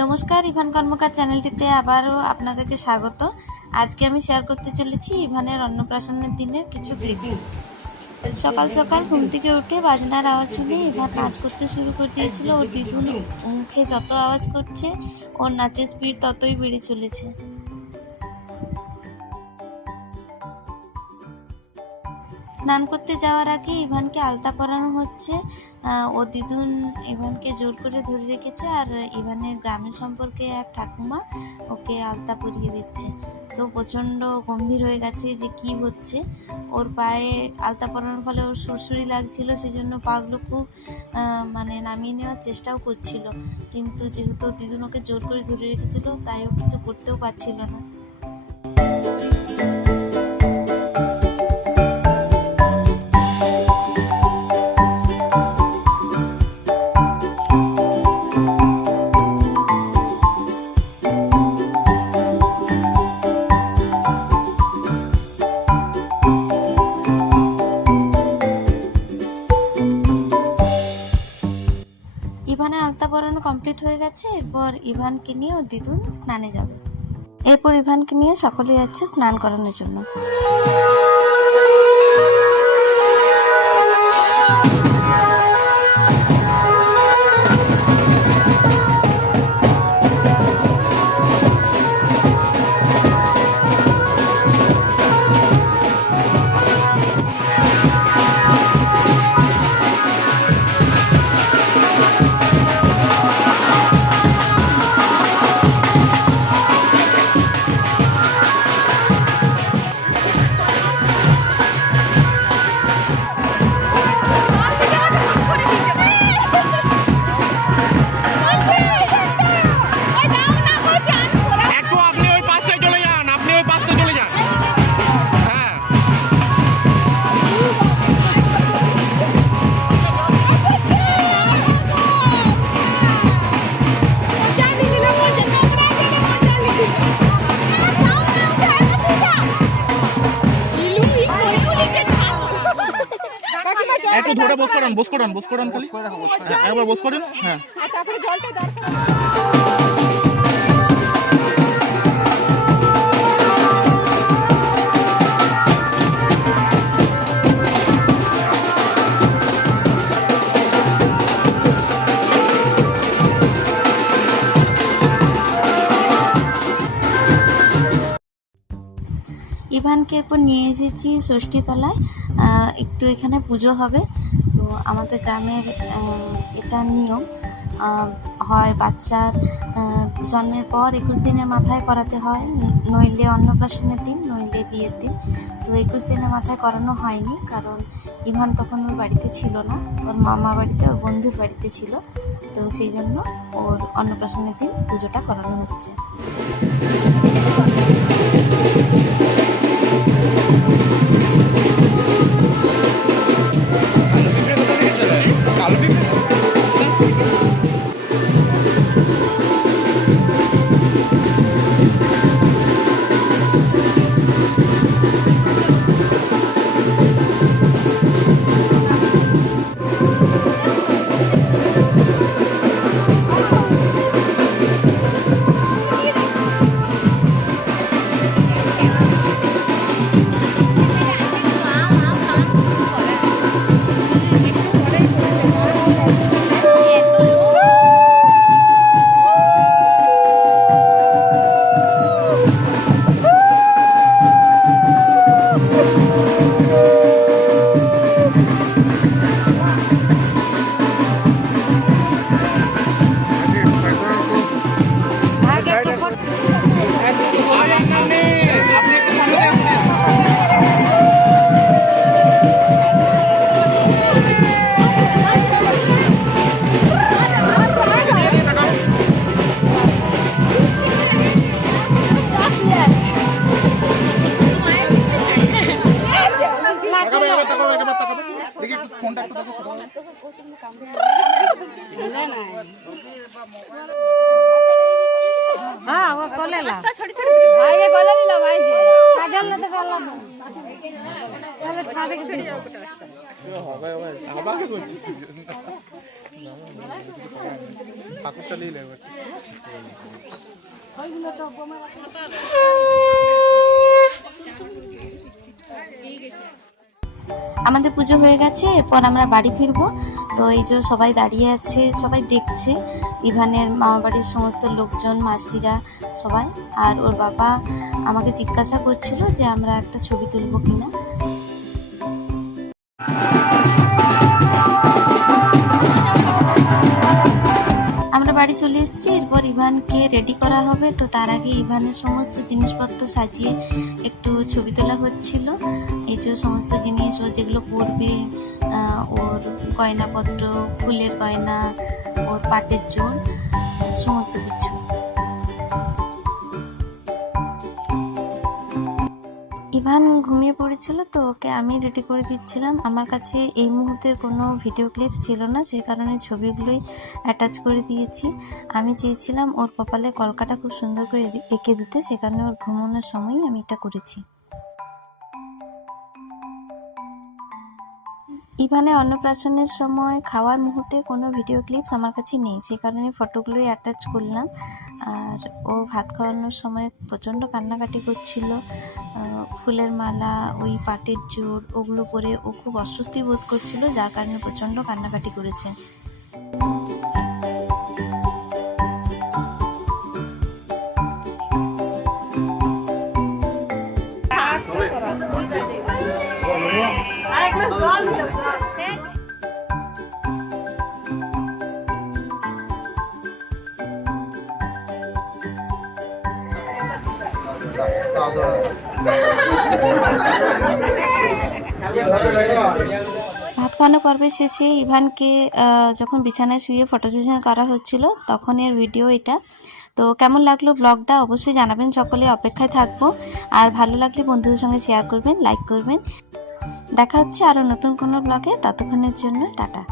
নমস্কার, ইভান কর্মকার চ্যানেলটিতে আবারও আপনাদেরকে স্বাগত। আজকে আমি শেয়ার করতে চলেছি ইভানের অন্নপ্রাশনের দিনের কিছু ক্লিপস সকাল সকাল ঘুম থেকে উঠে বাজনার আওয়াজ শুনে ইভান নাচ করতে শুরু করে দিয়েছিল। ওর দিদুন মুখে যত আওয়াজ করছে, ওর নাচের স্পিড ততই বেড়ে চলেছে। স্নান করতে যাওয়ার আগে ইভানকে আলতা পরানো হচ্ছে। ও দিদুন ইভানকে জোর করে ধরে রেখেছে আর ইভানের গ্রামের সম্পর্কে এক ঠাকুমা ওকে আলতা পরিয়ে দিচ্ছে। তো প্রচণ্ড গম্ভীর হয়ে গেছে যে কি হচ্ছে। ওর পায়ে আলতা পরানোর ফলে ওর সুরসুরি লাগছিল সেই জন্য পাগুলো খুব মানে নামিয়ে নেওয়ার চেষ্টাও করছিল। কিন্তু যেহেতু দিদুন ওকে জোর করে ধরে রেখেছিল, তাই ও কিছু করতেও পারছিল না। ইভানে আলতা পরানো কমপ্লিট হয়ে গেছে, এরপর ইভানকে নিয়ে দিদুন স্নানে যাবে। এরপর ইভানকে নিয়ে সকলে যাচ্ছে স্নান করানোর জন্য। একটু ধরে বস করান বস করান বস করান খালি। হ্যাঁ, একবার বস করেন। হ্যাঁ। তারপরে জলটা ইভানকে এরপর নিয়ে এসেছি ষষ্ঠীতলায়। একটু এখানে পুজো হবে। তো আমাদের গ্রামের এটা নিয়ম। হয় বাচ্চার জন্মের পর একুশ দিনের মাথায় করাতে হয়। নইলে অন্নপ্রাশনের দিন, নইলে বিয়ের দিন। তো একুশ দিনের মাথায় করানো হয়নি কারণ ইভান তখন ওর বাড়িতে ছিল না। ওর মামা বাড়িতে, ওর বন্ধুর বাড়িতে ছিল। তো সেই জন্য ওর অন্নপ্রাশনের দিন পুজোটা করানো হচ্ছে। Thank you. দেখি একটু ফোনটা একটু দেখে সাথে হ্যাঁ ও কলে লা। ভাই এ কলে নিল ভাই যে। কাজল না তো করলাম তাহলে ছাদে কি ছড়িয়ে ঠাকুরটা নিয়ে লাগবে আমাদের পুজো হয়ে গেছে, এরপর আমরা বাড়ি ফিরবো। তো এই যে সবাই দাঁড়িয়ে আছে, সবাই দেখছে, ইভানের মামা বাড়ির সমস্ত লোকজন, মাসিরা, সবাই। আর ওর বাবা আমাকে জিজ্ঞাসা করছিল যে আমরা একটা ছবি তুলবো কিনা। চলে এসেছি। এরপর ইভানকে রেডি করা হবে। তো তার আগে ইভানের সমস্ত জিনিসপত্র সাজিয়ে একটু ছবি তোলা হচ্ছিল। এই যে সমস্ত জিনিস, ও যেগুলো পরবে ওর গয়নাপত্র, ফুলের গয়না, ওর পাটের জোর সমস্ত কিছু। ইভান ঘুমিয়ে পড়েছিল, তো ওকে আমি রেডি করে দিচ্ছিলাম। আমার কাছে এই মুহূর্তের কোনো ভিডিও ক্লিপস ছিল না সেই কারণে ছবিগুলোই অ্যাটাচ করে দিয়েছি। আমি চেয়েছিলাম ওর কপালে কলকাটা খুব সুন্দর করে এঁকে দিতে, সে কারণে ওর ঘুমানোর সময়ই আমি এটা করেছি। ইভানে অন্নপ্রাশনের সময় খাওয়ার মুহূর্তে কোনো ভিডিও ক্লিপস আমার কাছে নেই। সেই কারণে ফটোগুলোই অ্যাটাচ করলাম। আর ও ভাত খাওয়ানোর সময় প্রচণ্ড কান্নাকাটি করছিল। ফুলের মালা, ওই পাটের জোর, ওগুলো পরে ও খুব অস্বস্তি বোধ করছিল, যার কারণে প্রচণ্ড কান্নাকাটি করেছে। ভাত খাওয়ানো পর্বের শেষে ইভানকে যখন বিছানায় শুয়ে ফটো সেশন করা হচ্ছিল, তখন এর ভিডিও এটা। তো কেমন লাগল ব্লগটা অবশ্যই জানাবেন। সকলে অপেক্ষায় থাকব। আর ভালো লাগলে বন্ধুদের সঙ্গে শেয়ার করবেন লাইক করবেন। দেখা হচ্ছে আরও নতুন কোনো ব্লগে ততক্ষণের জন্য টাটা।